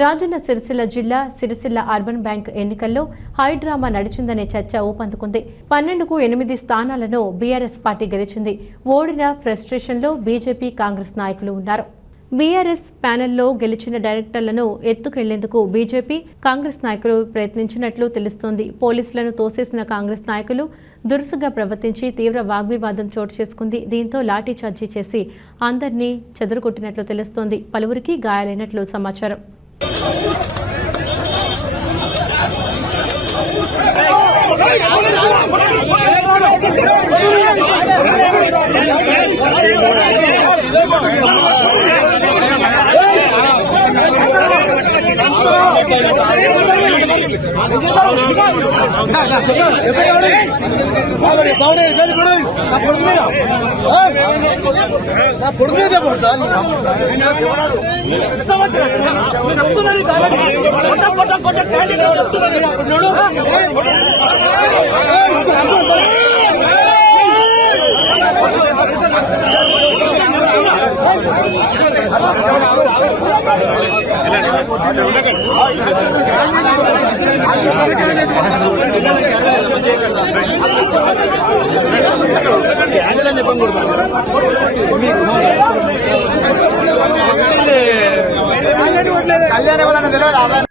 రాజన్న సిరిసిల్ల జిల్లా Sircilla urban bank ఎన్నికల్లో high drama నడిచిందనే చర్చ ఊపందుకుంది. 12కు 8 స్థానాలను బీఆర్ఎస్ పార్టీ గెలిచింది. ఓడిన ఫ్రస్ట్రేషన్లో బీజేపీ, కాంగ్రెస్ నాయకులు ఉన్నారు. బీఆర్ఎస్ ప్యానెల్లో గెలిచిన డైరెక్టర్లను ఎత్తుకెళ్లేందుకు బీజేపీ, కాంగ్రెస్ నాయకులు ప్రయత్నించినట్లు తెలుస్తోంది. పోలీసులను తోసేసిన కాంగ్రెస్ నాయకులు దురుసుగా ప్రవర్తించి తీవ్ర వాగ్వివాదం చోటు చేసుకుంది. దీంతో లాఠీచార్జీ చేసి అందరినీ చెదరగొట్టినట్లు తెలుస్తోంది. పలువురికి గాయాలైనట్లు సమాచారం. కళ్యాణ్ ఎవరన్నా తెలియదు.